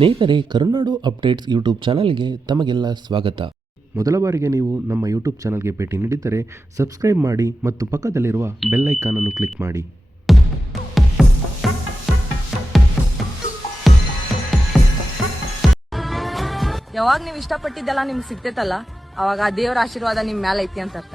ಸ್ನೇಹಿತರೆ, ಕರುನಾಡು updates YouTube ಚಾನಲ್ಗೆ ತಮಗೆಲ್ಲ ಸ್ವಾಗತ. ಮೊದಲ ಬಾರಿಗೆ ನೀವು ನಮ್ಮ ಯೂಟ್ಯೂಬ್ ಚಾನಲ್ಗೆ ಭೇಟಿ ನೀಡಿದ್ದರೆ ಸಬ್ಸ್ಕ್ರೈಬ್ ಮಾಡಿ ಮತ್ತು ಪಕ್ಕದಲ್ಲಿರುವ ಬೆಲ್ ಐಕಾನ್ ಅನ್ನು ಕ್ಲಿಕ್ ಮಾಡಿ. ಯಾವಾಗ ನೀವು ಇಷ್ಟಪಟ್ಟಿದ್ದೆಲ್ಲ ನಿಮ್ಗೆ ಸಿಗ್ತೈತಲ್ಲ? ಅವಾಗ ದೇವರ ಆಶೀರ್ವಾದ ನಿಮ್ಮ ಮ್ಯಾಲ ಐತಿ ಅಂತ ಅರ್ಥ.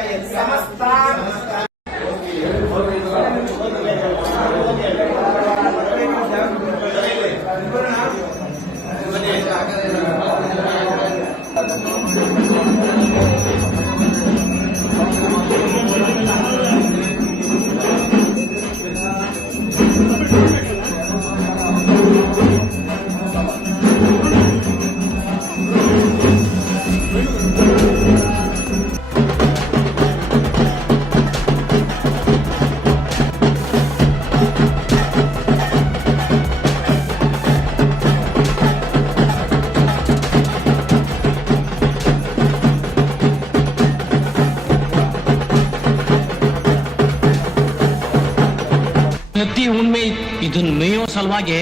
ಹತ್ತಿ ಉಣ್ಮೆ ಇದನ್ನ ಮೇಯೋ ಸಲುವಾಗಿ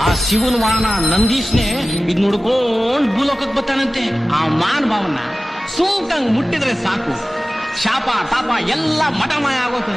ಆ ಶಿವನ ವಾಹನ ನಂದೀಶ್ನೆ ಇದ್ ನೋಡ್ಕೊಂಡ್ ಭೂಲೋಕಕ್ಕೆ ಬರ್ತಾನಂತೆ. ಆ ಮಾನ್ ಭಾವನ ಸೂಕ್ತಂಗ್ ಮುಟ್ಟಿದ್ರೆ ಸಾಕು. ಶಾಪ, ತಾಪ, ಎಲ್ಲ ಮಠಮಯ ಆಗೋದು